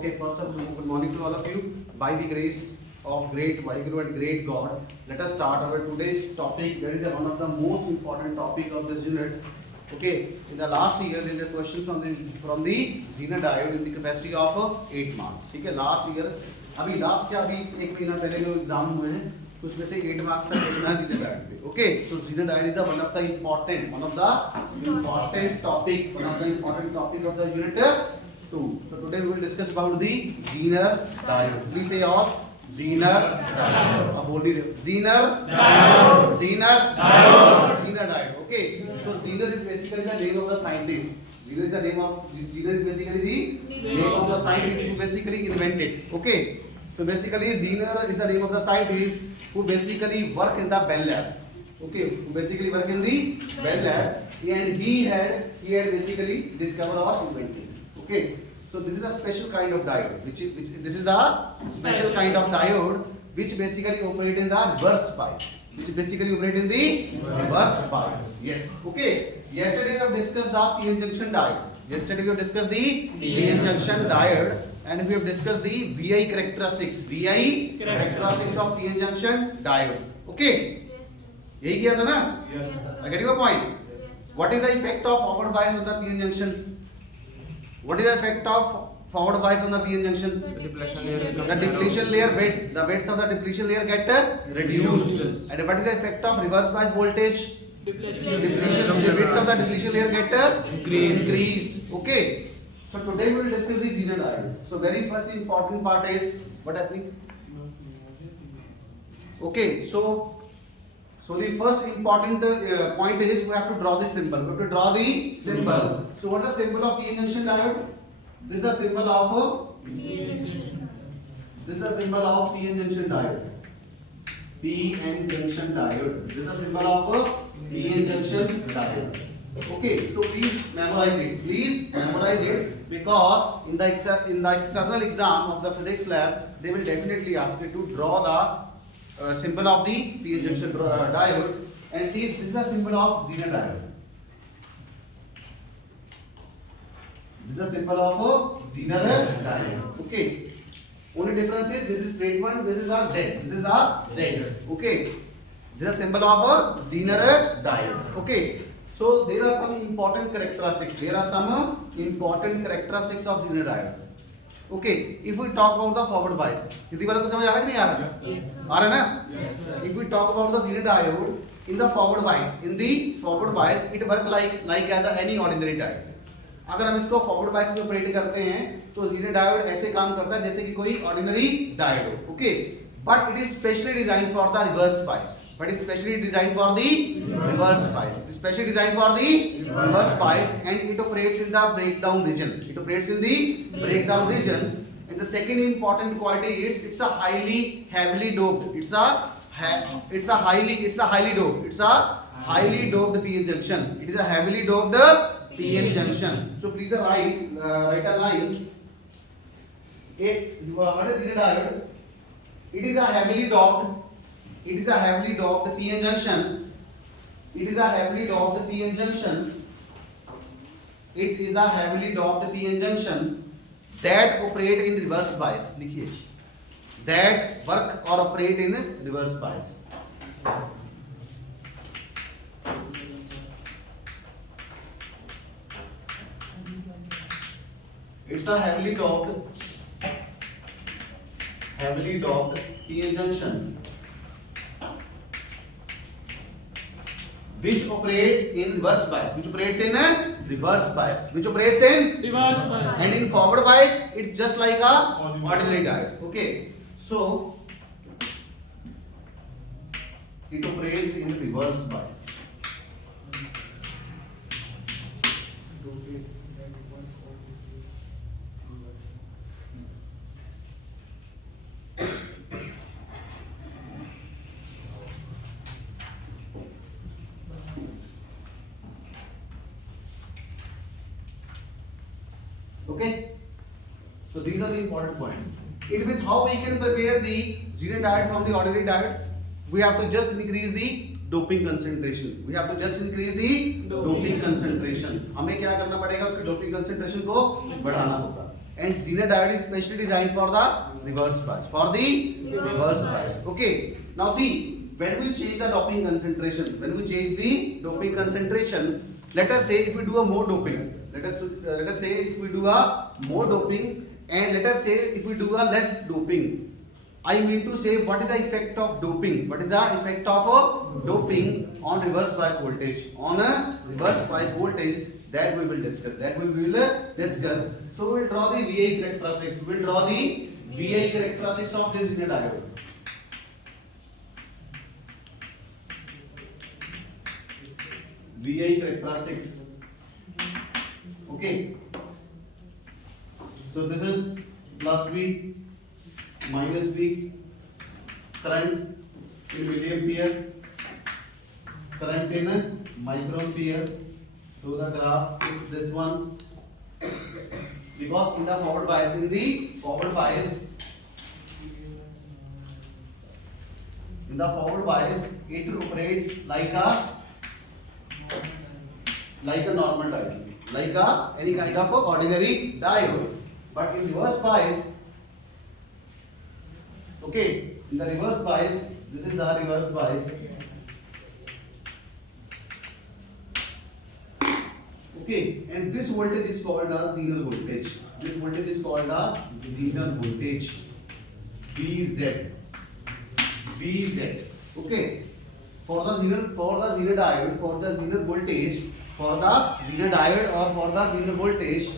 Okay, first of all, good morning to all of you. By the grace of great Vaheguru and great God, let us start our today's topic. That is one of the most important topic of this unit. Okay, in the last year there is a question from the Zener diode in the capacity of 8 marks. ठीक है, last year अभी last क्या अभी एक महीना पहले जो exam हुए हैं उसमें से 8 मार्क्स का क्वेश्चन है Zener diode पे. Okay, so Zener diode is one of the important topic of the unit 2. So today we will discuss about the Zener diode. Please say all Zener diode. अब बोल रही Zener diode. Okay, so Zener is basically the name of the scientist. Zener is basically the name of the scientist who basically invented. Okay, so basically Zener is the name of the scientist who basically work in the Bell Lab. Okay, who basically work in the Bell Lab, and he had basically discovered or invented. Okay, so this is a special kind of diode, this is the special kind of diode which basically operate in the reverse bias. Yes. Okay. Yesterday we have discussed the p-n junction diode. And we have discussed the VI characteristics of p-n junction diode. Okay. यही किया था ना? Yes. I get your point. Yes. What is the effect of forward bias on the p-n junction? What is the effect of forward bias on the p-n junction? The depletion layer width. The width of the depletion layer get reduced. And what is the effect of reverse bias voltage? Depletion. The width of the depletion layer get increased. Okay. So today we will discuss the Zener diode. So very first important part is what happening? Okay. So the first important point is we have to draw the symbol. So what is the symbol of p-n junction diode? This is the symbol of p-n junction. This is the symbol of p-n junction diode. p-n junction diode. This is the symbol of p-n junction diode. Okay, so please memorize it because in the external exam of the physics lab they will definitely ask you to draw the symbol of the p-n junction diode, and see this is the symbol of Zener diode. This is the symbol of Zener diode. Okay. Only difference is this is straight one, this is a Z. Okay. This is the symbol of Zener diode. Okay. So there are some important characteristics. Of Zener diode. Okay, if we talk about the forward bias, Hindi वालों को समझ आ रहा है कि नहीं आ रहा? Yes, आ रहा है ना? Yes, sir. If we talk about the Zener diode, in the forward bias, it work like as any ordinary diode. अगर हम इसको forward bias में ऑपरेट करते हैं, तो Zener diode ऐसे काम करता है जैसे कि कोई ordinary diode हो. Okay, but it is specially designed for the reverse bias. And it operates in the breakdown region. And the second important quality is it's a heavily doped. It's a highly doped p-n junction. It is a heavily doped p-n junction. So please write a line. What is Zener diode? It is a heavily doped p-n junction. It is a heavily doped p-n junction that operate in reverse bias. लिखिए, that work or operate in reverse bias. It's a heavily doped p-n junction which operates in reverse bias. And in forward bias, it's just like a ordinary diode. Okay, so it operates in reverse bias. Okay, so these are the important points. It means how we can prepare the Zener diode from the ordinary diode. We have to just increase the doping concentration. हमें क्या करना पड़ेगा, उसकी doping concentration को बढ़ाना होगा. and Zener diode is specially designed for the reverse bias. For the reverse bias. Okay. Now see, when we change the doping concentration, let us say if we do a more doping, let us say if we do a more doping, and let us say if we do a less doping. I mean to say, what is the effect of doping? What is the effect of doping on reverse bias voltage? On a reverse bias voltage, that we will discuss. So we will draw the VI characteristics. We will draw the VI characteristics of this Zener diode. VI characteristics. Okay. So this is plus V, minus V, current in milliampere, current in microampere. So the graph is this one, because in the forward bias, it operates like a normal diode, like any kind of a ordinary diode. But in reverse bias, okay, in the reverse bias, this is the reverse bias. Okay, and this voltage is called a Zener voltage. This voltage is called a Zener voltage. VZ. Okay. For the Zener diode, for the Zener voltage, for the Zener diode or for the Zener voltage,